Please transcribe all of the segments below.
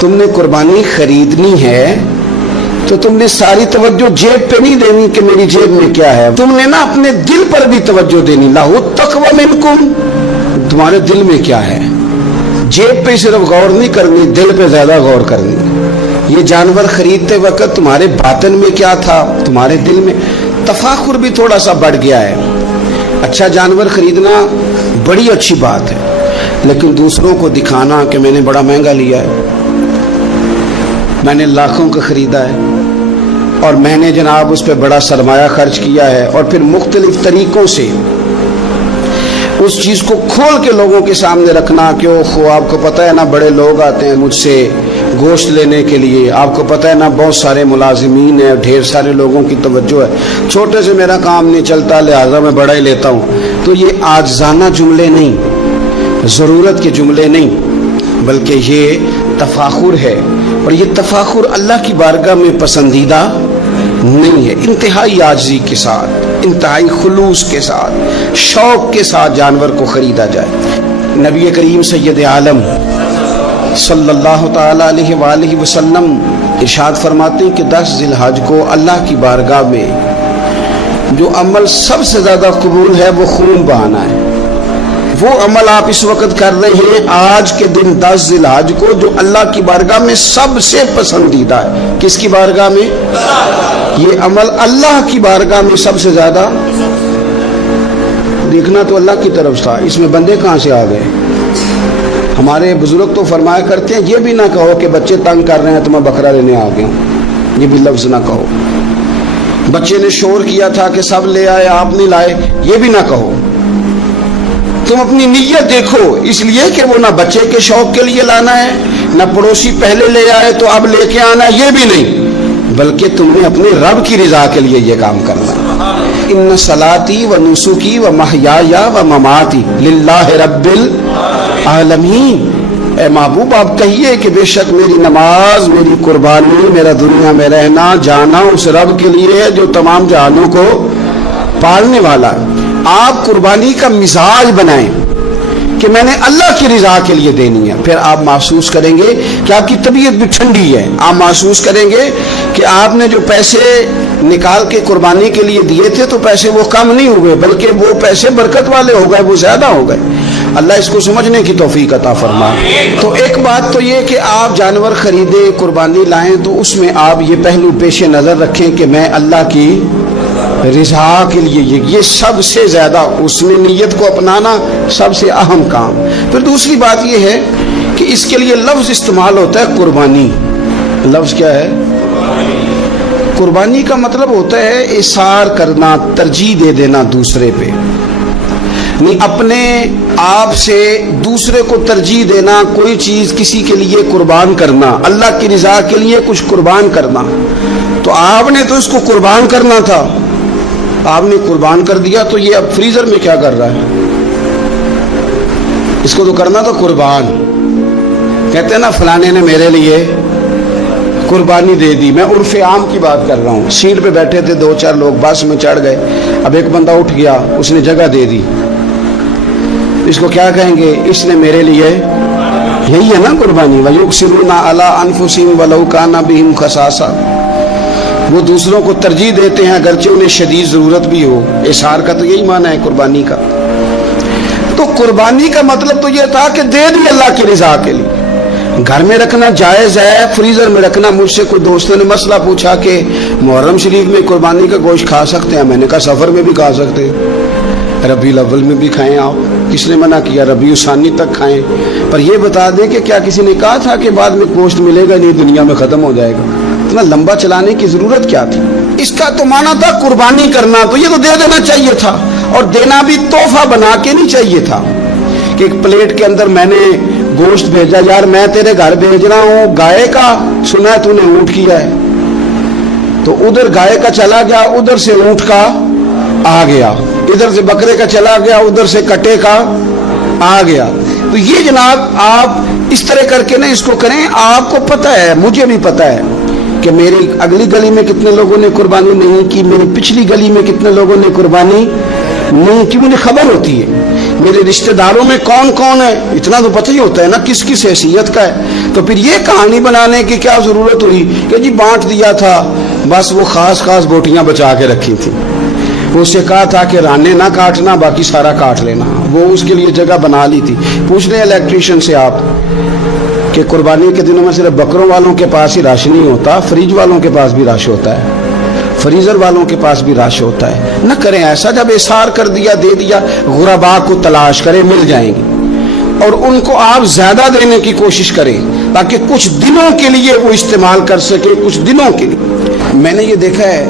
تم نے قربانی خریدنی ہے تو تم نے ساری توجہ جیب پہ نہیں دینی کہ میری جیب میں کیا ہے، تم نے نا اپنے دل پر بھی توجہ دینی، لہو التقوی منکم، تمہارے دل میں کیا ہے۔ جیب پہ صرف غور نہیں کرنی، دل پہ زیادہ غور کرنی۔ یہ جانور خریدتے وقت تمہارے باطن میں کیا تھا، تمہارے دل میں۔ تفاخر بھی تھوڑا سا بڑھ گیا ہے۔ اچھا جانور خریدنا بڑی اچھی بات ہے، لیکن دوسروں کو دکھانا کہ میں نے بڑا مہنگا لیا ہے، میں نے لاکھوں کا خریدا ہے، اور میں نے جناب اس پہ بڑا سرمایہ خرچ کیا ہے، اور پھر مختلف طریقوں سے اس چیز کو کھول کے لوگوں کے سامنے رکھنا کہ اوہ آپ کو پتہ ہے نا بڑے لوگ آتے ہیں مجھ سے گوشت لینے کے لیے، آپ کو پتہ ہے نا بہت سارے ملازمین ہیں، ڈھیر سارے لوگوں کی توجہ ہے، چھوٹے سے میرا کام نہیں چلتا لہٰذا میں بڑا ہی لیتا ہوں۔ تو یہ عاجزانہ جملے نہیں، ضرورت کے جملے نہیں، بلکہ یہ تفاخر ہے، اور یہ تفاخر اللہ کی بارگاہ میں پسندیدہ نہیں ہے۔ انتہائی عاجزی کے ساتھ، انتہائی خلوص کے ساتھ، شوق کے ساتھ جانور کو خریدا جائے۔ نبی کریم سید عالم صلی اللہ تعالی علیہ وآلہ وسلم ارشاد فرماتے ہیں کہ 10 ذی الحج کو اللہ کی بارگاہ میں جو عمل سب سے زیادہ قبول ہے وہ خون بہانا ہے۔ وہ عمل آپ اس وقت کر رہے ہیں آج کے دن 10 ذی الحج کو، جو اللہ کی بارگاہ میں سب سے پسندیدہ ہے۔ کس کی بارگاہ میں؟ یہ عمل اللہ کی بارگاہ میں سب سے زیادہ۔ دیکھنا تو اللہ کی طرف تھا، اس میں بندے کہاں سے آ گئے؟ ہمارے بزرگ تو فرمایا کرتے ہیں یہ بھی نہ کہو کہ بچے تنگ کر رہے ہیں تو میں بکرا لینے آ گیا ہوں، یہ بھی لفظ نہ کہو۔ بچے نے شور کیا تھا کہ سب لے آئے آپ نہیں لائے، یہ بھی نہ کہو۔ تم اپنی نیت دیکھو، اس لیے کہ وہ نہ بچے کے شوق کے لیے لانا ہے، نہ پڑوسی پہلے لے آئے تو اب لے کے آنا ہے، یہ بھی نہیں، بلکہ تم نے اپنے رب کی رضا کے لیے یہ کام کرنا ہے۔ ان صلاتی و نسکی و محیای و مماتی للہ رب العالمین۔ اے محبوب آپ کہیے کہ بے شک میری نماز، میری قربانی، میرا دنیا میں رہنا جانا اس رب کے لیے ہے جو تمام جہانوں کو پالنے والا ہے۔ آپ قربانی کا مزاج بنائیں کہ میں نے اللہ کی رضا کے لیے دینی ہے، پھر آپ محسوس کریں گے کہ آپ کی طبیعت بھی ٹھنڈی ہے، آپ محسوس کریں گے کہ آپ نے جو پیسے نکال کے قربانی کے لیے دیے تھے تو پیسے وہ کم نہیں ہوئے بلکہ وہ پیسے برکت والے ہو گئے، وہ زیادہ ہو گئے۔ اللہ اس کو سمجھنے کی توفیق عطا فرمائے۔ تو ایک بات تو یہ کہ آپ جانور خریدیں، قربانی لائیں تو اس میں آپ یہ پہلو پیش نظر رکھیں کہ میں اللہ کی رضا کے لیے، یہ سب سے زیادہ اس میں نیت کو اپنانا سب سے اہم کام۔ پھر دوسری بات یہ ہے کہ اس کے لیے لفظ استعمال ہوتا ہے قربانی۔ لفظ کیا ہے؟ قربانی کا مطلب ہوتا ہے اثار کرنا، ترجیح دے دینا دوسرے پہ، نہیں اپنے آپ سے دوسرے کو ترجیح دینا، کوئی چیز کسی کے لیے قربان کرنا، اللہ کی رضا کے لیے کچھ قربان کرنا۔ تو آپ نے تو اس کو قربان کرنا تھا، آپ نے قربان کر دیا تو یہ اب فریزر میں کیا کر رہا ہے؟ اس کو تو کرنا تھا قربان۔ کہتے ہیں نا فلانے نے میرے لیے قربانی دے دی، میں عرف عام کی بات کر رہا ہوں۔ سیٹ پہ بیٹھے تھے 2-4 لوگ، بس میں چڑھ گئے، اب ایک بندہ اٹھ گیا، اس نے جگہ دے دی، اس کو کیا کہیں گے؟ اس نے میرے لیے، یہی ہے نا قربانی۔ وَيُؤْثِرُونَ عَلَىٰ أَنفُسِهِمْ وَلَوْ كَانَ بِهِمْ خَصَاصَةٌ، وہ دوسروں کو ترجیح دیتے ہیں اگرچہ انہیں شدید ضرورت بھی ہو۔ اظہار کا تو یہی معنی ہے قربانی کا۔ تو قربانی کا مطلب تو یہ تھا کہ دے دی اللہ کی رضا کے لیے۔ گھر میں رکھنا جائز ہے، فریزر میں رکھنا۔ مجھ سے کوئی دوستوں نے مسئلہ پوچھا کہ محرم شریف میں قربانی کا گوشت کھا سکتے ہیں؟ میں نے کہا سفر میں بھی کھا سکتے ہیں، ربیع الاول میں بھی کھائیں آپ، کس نے منع کیا؟ ربیع الثانی تک کھائیں، پر یہ بتا دیں کہ کیا کسی نے کہا تھا کہ بعد میں گوشت ملے گا نہیں، دنیا میں ختم ہو جائے گا؟ اتنا لمبا چلانے کی ضرورت کیا تھی؟ اس کا تو معنی تھا قربانی کرنا، تو یہ تو دے دینا چاہیے تھا، اور دینا بھی تحفہ بنا کے نہیں چاہیے تھا کہ ایک پلیٹ کے اندر میں نے گوشت بھیجا، یار میں تیرے گھر بھیج رہا ہوں، گائے کا سنا ہے تو نے اونٹ کیا ہے، تو ادھر گائے کا چلا گیا، ادھر سے اونٹ کا آ گیا، ادھر سے بکرے کا چلا گیا، ادھر سے کٹے کا آ گیا۔ تو یہ جناب آپ اس طرح کر کے نہ اس کو کریں۔ آپ کو پتہ ہے، مجھے بھی پتہ ہے کہ میری اگلی گلی میں کتنے لوگوں نے قربانی نہیں کی، میری پچھلی گلی میں کتنے لوگوں نے قربانی نہیں کی، مجھے خبر ہوتی ہے میرے رشتہ داروں میں کون کون ہے، اتنا تو پتہ ہی ہوتا ہے نا کس کس حیثیت کا ہے. تو پھر یہ کہانی بنانے کی کیا ضرورت ہوئی کہ جی بانٹ دیا تھا، بس وہ خاص خاص بوٹیاں بچا کے رکھی تھی. وہ اسے کہا تھا کہ رانے نہ کاٹنا، باقی سارا کاٹ لینا. وہ اس کے لیے جگہ بنا لی تھی. پوچھ رہے الیکٹریشین سے آپ کہ قربانی کے دنوں میں صرف بکروں والوں کے پاس ہی رش نہیں ہوتا، فریج والوں کے پاس بھی رش ہوتا ہے، فریزر والوں کے پاس بھی رش ہوتا ہے. نہ کریں ایسا، جب احصار کر دیا دے دیا، غربا کو تلاش کریں، مل جائیں گے. اور ان کو آپ زیادہ دینے کی کوشش کریں تاکہ کچھ دنوں کے لیے وہ استعمال کر سکے، کچھ دنوں کے لیے. میں نے یہ دیکھا ہے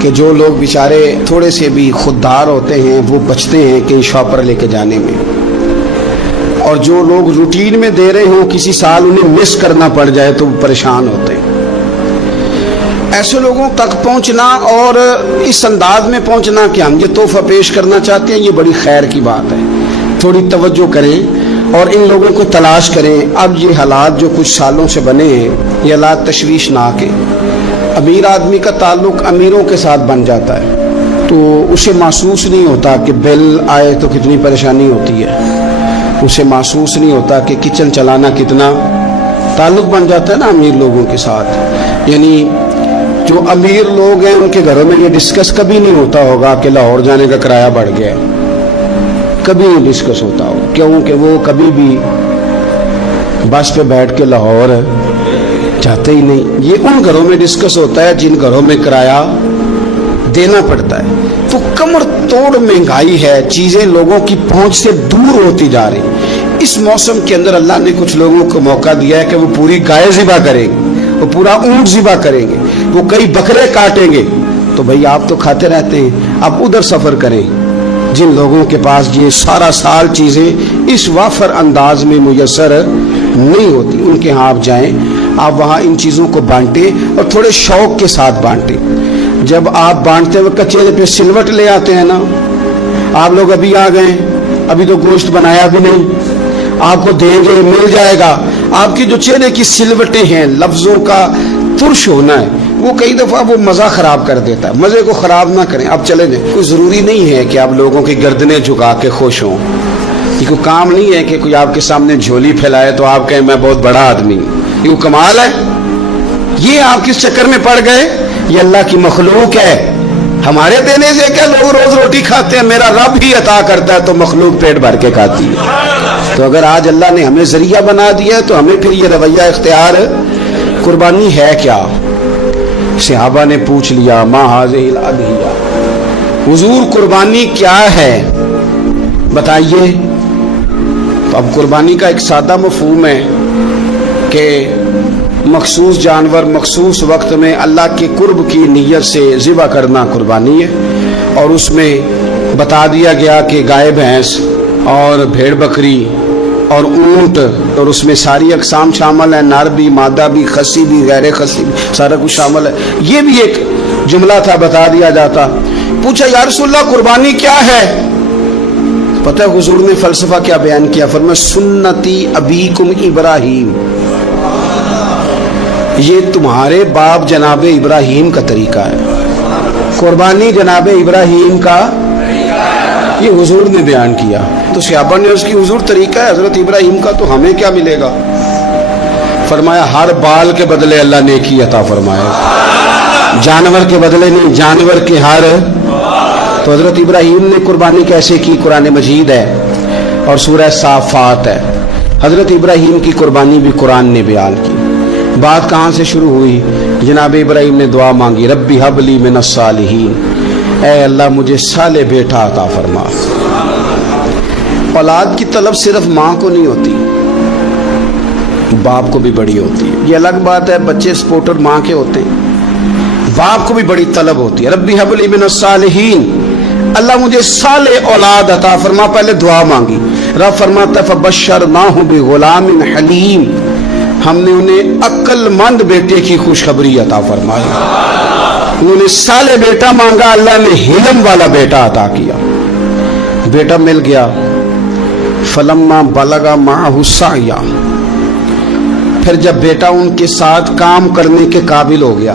کہ جو لوگ بیچارے تھوڑے سے بھی خوددار ہوتے ہیں وہ بچتے ہیں کہیں شاپر لے کے جانے میں، اور جو لوگ روٹین میں دے رہے ہوں کسی سال انہیں مس کرنا پڑ جائے تو وہ پریشان ہوتے ہیں. ایسے لوگوں تک پہنچنا اور اس انداز میں پہنچنا کہ ہم یہ تحفہ پیش کرنا چاہتے ہیں، یہ بڑی خیر کی بات ہے. تھوڑی توجہ کریں اور ان لوگوں کو تلاش کریں. اب یہ حالات جو کچھ سالوں سے بنے ہیں یہ حالات تشویشناک ہیں. امیر آدمی کا تعلق امیروں کے ساتھ بن جاتا ہے تو اسے محسوس نہیں ہوتا کہ بل آئے تو کتنی پریشانی ہوتی ہے، اسے محسوس نہیں ہوتا کہ کچن چلانا کتنا. تعلق بن جاتا ہے نا امیر لوگوں کے ساتھ. یعنی جو امیر لوگ ہیں ان کے گھروں میں یہ ڈسکس کبھی نہیں ہوتا ہوگا کہ لاہور جانے کا کرایہ بڑھ گیا، کبھی نہیں ڈسکس ہوتا ہوگا، کیونکہ وہ کبھی بھی بس پہ بیٹھ کے لاہور جاتے ہی نہیں. یہ ان گھروں میں ڈسکس ہوتا ہے جن گھروں میں کرایہ دینا پڑتا ہے. تو کمر توڑ مہنگائی ہے، چیزیں لوگوں کی پہنچ سے دور ہوتی جا رہی. اس موسم کے اندر اللہ نے کچھ لوگوں کو موقع دیا ہے کہ وہ پوری گائے ذبح کریں گے، وہ پورا اونٹ ذبح کریں گے، وہ کئی بکرے کاٹیں گے. تو بھئی آپ تو کھاتے رہتے ہیں، اب ادھر سفر کریں. جن لوگوں کے پاس یہ سارا سال چیزیں اس وافر انداز میں میسر نہیں ہوتی ان کے ہاں آپ جائیں، آپ وہاں ان چیزوں کو بانٹیں اور تھوڑے شوق کے ساتھ بانٹیں. جب آپ بانٹتے وقت چہرے پہ سلوٹ لے آتے ہیں نا، آپ لوگ ابھی آ گئے، ابھی تو گوشت بنایا بھی نہیں، آپ کو دیں گے، مل جائے گا. آپ کی جو چہرے کی سلوٹیں ہیں، لفظوں کا ترش ہونا ہے، وہ کئی دفعہ وہ مزہ خراب کر دیتا ہے. مزے کو خراب نہ کریں. آپ چلے جائیں. کوئی ضروری نہیں ہے کہ آپ لوگوں کی گردنیں جھکا کے خوش ہوں. یہ کوئی کام نہیں ہے کہ کوئی آپ کے سامنے جھولی پھیلائے تو آپ کہیں میں بہت بڑا آدمی. یہ کوئی کمال ہے؟ یہ آپ کس چکر میں پڑ گئے؟ یہ اللہ کی مخلوق ہے. ہمارے دینے سے کیا لوگ روز روٹی کھاتے ہیں؟ میرا رب ہی عطا کرتا ہے تو مخلوق پیٹ بھر کے کھاتی ہے. تو اگر آج اللہ نے ہمیں ذریعہ بنا دیا ہے تو ہمیں پھر یہ رویہ اختیار. قربانی ہے کیا؟ صحابہ نے پوچھ لیا ما هذه الاضحیہ، حضور قربانی کیا ہے بتائیے. تو اب قربانی کا ایک سادہ مفہوم ہے کہ مخصوص جانور مخصوص وقت میں اللہ کے قرب کی نیت سے ذبح کرنا قربانی ہے. اور اس میں بتا دیا گیا کہ گائے بھینس اور بھیڑ بکری اور اونٹ، اور اس میں ساری اقسام شامل ہیں، نر بھی، مادہ بھی، خصی بھی، غیر خصی بھی، سارا کچھ شامل ہے. یہ بھی ایک جملہ تھا، بتا دیا جاتا. پوچھا یا رسول اللہ قربانی کیا ہے؟ پتہ ہے حضور نے فلسفہ کیا بیان کیا؟ فرمایا سنتی ابیکم ابراہیم، یہ تمہارے باپ جناب ابراہیم کا طریقہ ہے. قربانی جناب ابراہیم کا یہ حضور نے بیان کیا. تو صحابہ نے اس کی حضور طریقہ ہے حضرت ابراہیم کا، تو ہمیں کیا ملے گا؟ فرمایا ہر بال کے بدلے اللہ نیکی عطا فرمائے، جانور کے بدلے نہیں، جانور کے ہر. تو حضرت ابراہیم نے قربانی کیسے کی؟ قرآن مجید ہے اور سورہ صافات ہے. حضرت ابراہیم کی قربانی بھی قرآن نے بیان کی. بات کہاں سے شروع ہوئی؟ جناب ابراہیم نے دعا مانگی ربی ہب لی من الصالحین، اے اللہ مجھے صالح بیٹا عطا فرما. اولاد کی طلب صرف ماں کو نہیں ہوتی، باپ کو بھی بڑی ہوتی ہے. یہ الگ بات ہے بچے سپورٹر ماں کے ہوتے ہیں، باپ کو بھی بڑی طلب ہوتی ہے. ربی ہب لی من الصالحین، اللہ مجھے صالح اولاد عطا فرما. پہلے دعا مانگی. رب فرماتا فبشرناہ بغلام حلیم، ہم نے انہیں عقل مند بیٹے کی خوشخبری عطا فرمائی. انہوں نے صالح بیٹا مانگا، اللہ نے حلم والا بیٹا عطا کیا. بیٹا مل گیا. فلما بلغ معہ السعی، پھر جب بیٹا ان کے ساتھ کام کرنے کے قابل ہو گیا،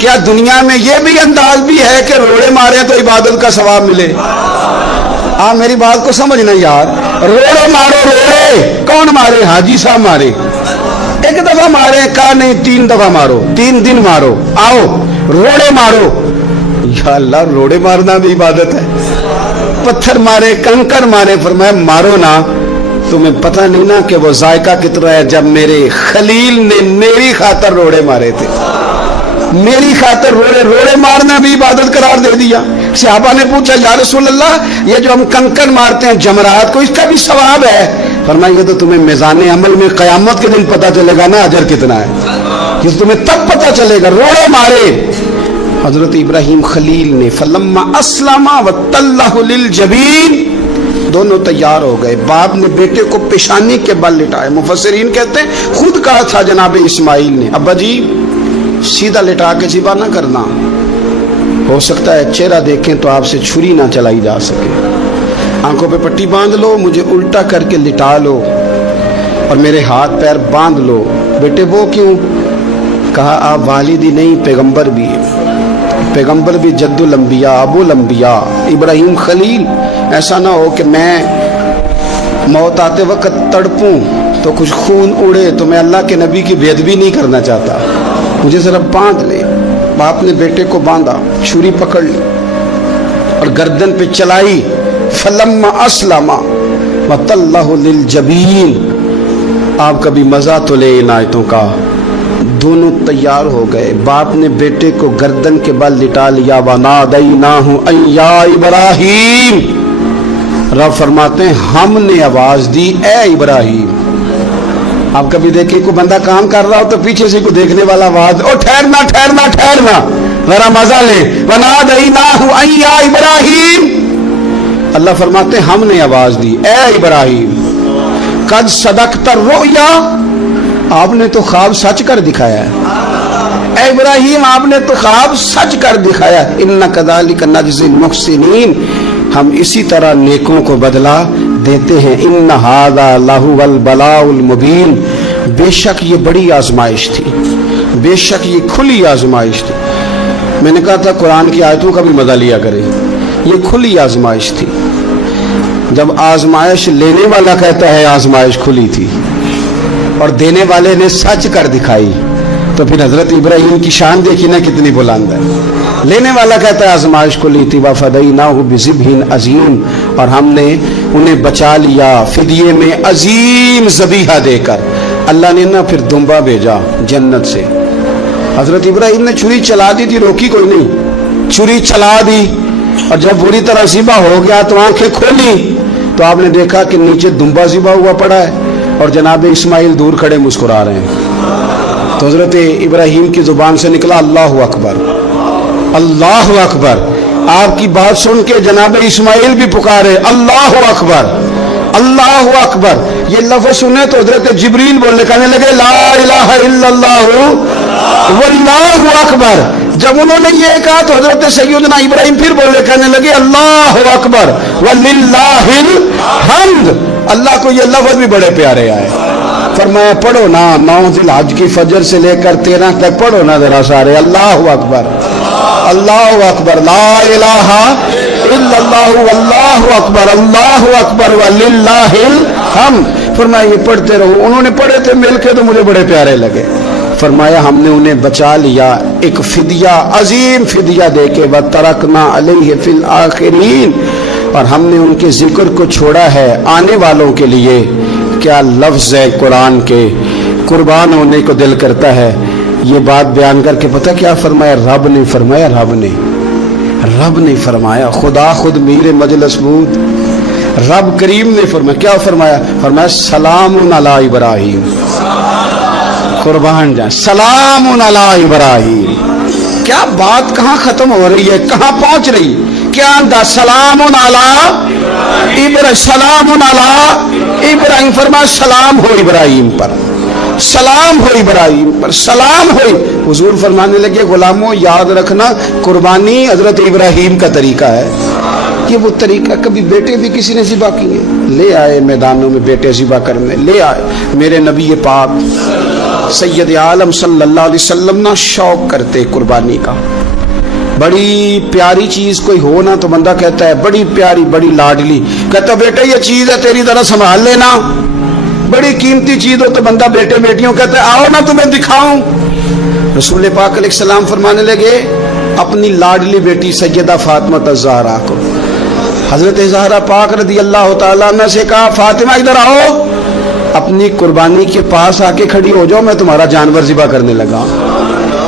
کیا دنیا میں یہ بھی انداز بھی ہے کہ روڑے مارے تو عبادت کا ثواب ملے؟ آپ میری بات کو سمجھنا یار، روڑے مارو، روڑے کون مارے؟ حاجی صاحب مارے، ایک دفعہ مارے، کہا نہیں 3 دفعہ مارو، 3 دن مارو، آؤ روڑے مارو۔ یا اللہ، روڑے مارنا بھی عبادت ہے؟ پتھر مارے، کنکر مارے، فرمایا مارو نا، تمہیں پتہ نہیں نا کہ وہ ذائقہ کتنا ہے جب میرے خلیل نے میری خاطر روڑے مارے تھے، میری خاطر روڑے مارنا بھی عبادت قرار دے دیا۔ صحابہ نے پوچھا یا رسول اللہ، یہ جو ہم کنکر مارتے ہیں جمرات کو، اس کا بھی ثواب ہے؟ فرمایا یہ تو تمہیں میزان عمل میں قیامت کے دن پتہ چلے گا نا اجر کتنا ہے، یہ تمہیں تب پتہ چلے گا۔ روڑے مارے حضرت ابراہیم خلیل نے، فلما اسلم وتلہ للجبین، دونوں تیار ہو گئے، باپ نے بیٹے کو پیشانی کے بل لٹایا۔ مفسرین کہتے ہیں خود کہا تھا جناب اسماعیل نے، ابا جی سیدھا لٹا کے ذبح نہ کرنا، ہو سکتا ہے چہرہ دیکھیں تو آپ سے چھری نہ چلائی جا سکے، آنکھوں پہ پٹی باندھ لو، مجھے الٹا کر کے لٹا لو اور میرے ہاتھ پیر باندھ لو۔ بیٹے وہ کیوں؟ کہا آپ والد ہی نہیں پیغمبر بھی ہیں، پیغمبر بھی جد الانبیاء ابو الانبیاء ابراہیم خلیل، ایسا نہ ہو کہ میں موت آتے وقت تڑپوں تو کچھ خون اڑے، تو میں اللہ کے نبی کی بے ادبی نہیں کرنا چاہتا، مجھے ذرا باندھ لے۔ باپ نے بیٹے کو باندھا، چھری پکڑ لی اور گردن پہ چلائی، فلما اسلم وتلہ للجبین۔ آپ کبھی مزہ تو لے ان آیتوں کا۔ دونوں تیار ہو گئے، باپ نے بیٹے کو گردن کے بل لٹا لیا، وَنَادَيْنَاهُ أَن يَا إِبْرَاهِيمُ، رب فرماتے ہیں ہم نے آواز دی اے ابراہیم۔ آپ کبھی دیکھیں کوئی بندہ کام کر رہا ہو تو پیچھے سے کوئی دیکھنے والا آواز، او ٹھہرنا ٹھہرنا ٹھہرنا، ذرا مزہ لے، وَنَادَيْنَاهُ أَن يَا إِبْرَاهِيمُ، اللہ فرماتے ہیں ہم نے آواز دی اے ابراہیم، قد صدقت الرؤیا، آپ نے تو خواب سچ کر دکھایا ہے، اے ابراہیم آپ نے تو خواب سچ کر دکھایا، اِنَّا كَذَلِكَ نَجْزِي الْمُحْسِنِينَ، ہم اسی طرح نیکوں کو بدلہ دیتے ہیں، اِنَّ هَذَا لَهُوَ الْبَلَاءُ الْمُبِينُ، بے شک یہ بڑی آزمائش تھی، بے شک یہ کھلی آزمائش تھی۔ میں نے کہا تھا قرآن کی آیتوں کا بھی مزہ لیا کریں، یہ کھلی آزمائش تھی۔ جب آزمائش لینے والا کہتا ہے آزمائش کھلی تھی اور دینے والے نے سچ کر دکھائی، تو پھر حضرت ابراہیم کی شان دیکھی نا کتنی بلند ہے۔ لینے والا کہتا ہے آزمائش کھلی تھی، وَفَدَيْنَاهُ بِذِبْحٍ عَظِيمٍ، اور ہم نے انہیں بچا لیا فدیے میں عظیم ذبیحہ دے کر۔ اللہ نے نا پھر دمبا بھیجا جنت سے، حضرت ابراہیم نے چھری چلا دی تھی، روکی کوئی نہیں، چھری چلا دی، اور جب پوری طرح ذبح ہو گیا تو آنکھیں کھولی تو آپ نے دیکھا کہ نیچے دمبا ذبح ہوا پڑا ہے اور جناب اسماعیل دور کھڑے مسکرا رہے ہیں۔ تو حضرت ابراہیم کی زبان سے نکلا اللہ اکبر، اللہ اکبر۔ آپ کی بات سن کے جناب اسماعیل بھی پکارے اللہ اکبر، اللہ اکبر۔ یہ لفظ سنے تو حضرت جبریل بولنے کہنے لگے لا الہ الا اللہ واللہ اکبر۔ جب انہوں نے یہ کہا تو حضرت سیدنا ابراہیم پھر بولنے کہنے لگے اللہ اکبر وللہ الحمد۔ اللہ کو یہ لفظ بھی بڑے پیارے آئے۔ فرمایا پڑھو نا 9 ذی الحج کی فجر سے لے کر 13 تک پڑھو نا ذرا سارے، اللہ اکبر اللہ اکبر، لا الہ الا اللہ واللہ اکبر، اللہ اکبر وللہ الحمد۔ فرمایا یہ پڑھتے رہو۔ انہوں نے پڑھے تھے مل کے تو مجھے بڑے پیارے لگے۔ فرمایا ہم نے انہیں بچا لیا ایک فدیہ، عظیم فدیہ دے کے، وَتَرَكْنَا عَلَيْهِ فِي الْآخِرِينَ، اور ہم نے ان کے ذکر کو چھوڑا ہے آنے والوں کے لیے۔ کیا لفظ ہے قرآن کے، قربان ہونے کو دل کرتا ہے۔ یہ بات بیان کر کے پتہ کیا فرمایا؟ رب نے فرمایا، رب نے فرمایا، خدا خود میر مجلس بود، رب کریم نے فرمایا، کیا فرمایا؟ فرمایا سلام علی ابراہیم، قربان جائیں، سلام علی ابراہیم۔ کیا بات کہاں ختم ہو رہی ہے، کہاں پہنچ رہی؟ کیا انداز؟ سلام علی ابراہیم، فرمایا سلام ہو ابراہیم پر، سلام ہو ابراہیم پر، سلام ہو۔ حضور فرمانے لگے غلاموں یاد رکھنا قربانی حضرت ابراہیم کا طریقہ ہے، یہ وہ طریقہ کبھی بیٹے بھی کسی نے ذبح کیے، لے آئے میدانوں میں بیٹے ذبح کرنے، لے آئے میرے نبی پاک سید عالم صلی اللہ علیہ وسلم نا شوق کرتے قربانی کا. بڑی پیاری چیز کوئی ہو نا تو بندہ کہتا ہے بڑی پیاری بڑی لاڈلی, کہتا بیٹا یہ چیز ہے تیری طرح سنبھال لینا. بڑی قیمتی چیز ہو تو بندہ بیٹے بیٹیوں کہتا ہے آؤ نا تمہیں دکھاؤں. رسول پاک علیہ السلام فرمانے لگے اپنی لاڈلی بیٹی سیدہ فاطمہ الزہرا کو, حضرت زہرا پاک رضی اللہ تعالیٰ عنہ سے کہا فاطمہ ادھر آؤ, اپنی قربانی کے پاس آ کے کھڑی ہو جاؤ, میں تمہارا جانور ذبح کرنے لگا.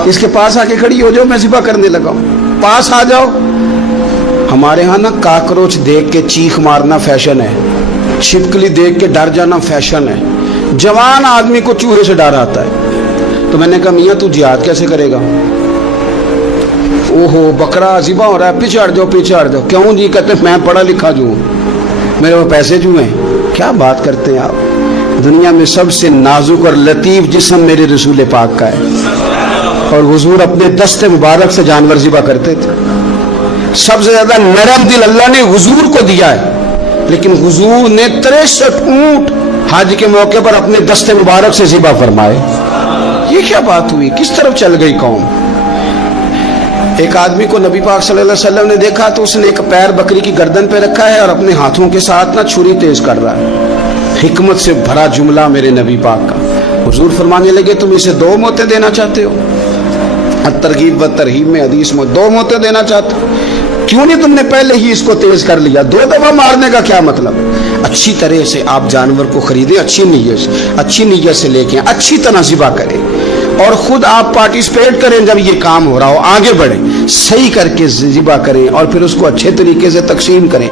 اس کے پاس آ کے کھڑی ہو جاؤ, میں ذبح کرنے لگا ہوں, پاس آ جاؤ. ہمارے ہاں نا کاکروچ دیکھ کے چیخ مارنا فیشن ہے, چھپکلی دیکھ کے ڈر جانا فیشن ہے, جوان آدمی کو چوہے سے ڈر آتا ہے. تو میں نے کہا میاں تو جہاد کیسے کرے گا؟ اوہو بکرا ذبح ہو رہا ہے, پیچھے ہٹ جاؤ پیچھے ہٹ جاؤ. کیوں جی؟ کہتے میں پڑھا لکھا جو ہوں, میرے وہ پیسے جو ہیں. کیا بات کرتے ہیں آپ؟ دنیا میں سب سے نازک اور لطیف جسم میرے رسول پاک کا ہے, اور حضور اپنے دست مبارک سے جانور ذبح کرتے تھے. سب سے زیادہ نرم دل اللہ نے حضور کو دیا ہے, لیکن حضور نے 63 اونٹ حج کے موقع پر اپنے دست مبارک سے ذبح فرمائے. یہ کیا بات ہوئی؟ کس طرف چل گئی قوم؟ ایک آدمی کو نبی پاک صلی اللہ علیہ وسلم نے دیکھا تو اس نے ایک پیر بکری کی گردن پہ رکھا ہے اور اپنے ہاتھوں کے ساتھ نا چھری تیز کر رہا ہے. حکمت سے بھرا جملہ میرے نبی پاک کا. حضور فرمانے لگے تم اسے 2 موتیں دینا چاہتے ہو؟ ترغیب و ترہیب میں حدیث میں 2 موتیں دینا چاہتے ہو, کیوں نہیں تم نے پہلے ہی اس کو تیز کر لیا؟ 2 دفعہ مارنے کا کیا مطلب؟ اچھی طرح سے آپ جانور کو خریدیں, اچھی نیت سے لے کے اچھی طرح ذبح کریں, اور خود آپ پارٹیسپیٹ کریں. جب یہ کام ہو رہا ہو آگے بڑھیں, صحیح کر کے ذبح کریں اور پھر اس کو اچھے طریقے سے تقسیم کریں.